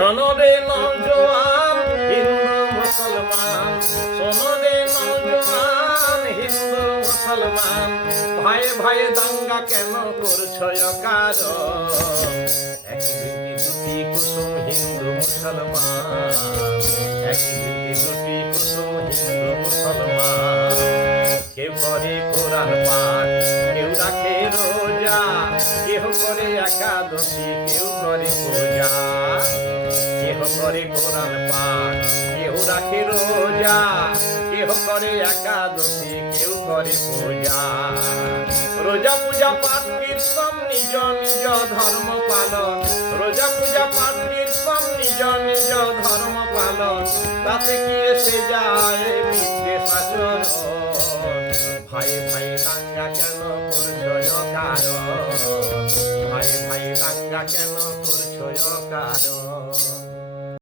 শোনো রে নওজোয়ান হিন্দু মুসলমান, শোনো রে নওজোয়ান হিন্দু মুসলমান, ভয়ে ভয়ে দাঙ্গা কেন করছো কারণ? একই বৃত্তি দুটি কুসুম হিন্দু মুসলমান, একই বৃত্তি দুটি কুসুম হিন্দু মুসলমান। কেউ করে কোরআন পাঠ, কেউ রাখে রোজা, কেউ করে একাদশী, কেউ করে পূজা। কেহ করে কোরআন পাঠ, কেউ রাখে রোজা, কেহ করে একাদশী, কেউ করে পূজা। রোজা পূজা পাঠ কীর্তন নিজ নিজ ধর্ম পালন, রোজা পূজা পাঠ কীর্তন নিজ নিজ ধর্ম পালন, তাতে কি এসে যায় বিদ্বেষ আচরণ? ভাই ভাই দাঙ্গা কেন করছো কারণ? ভাই ভাই দাঙ্গা কেন করছো কারণ?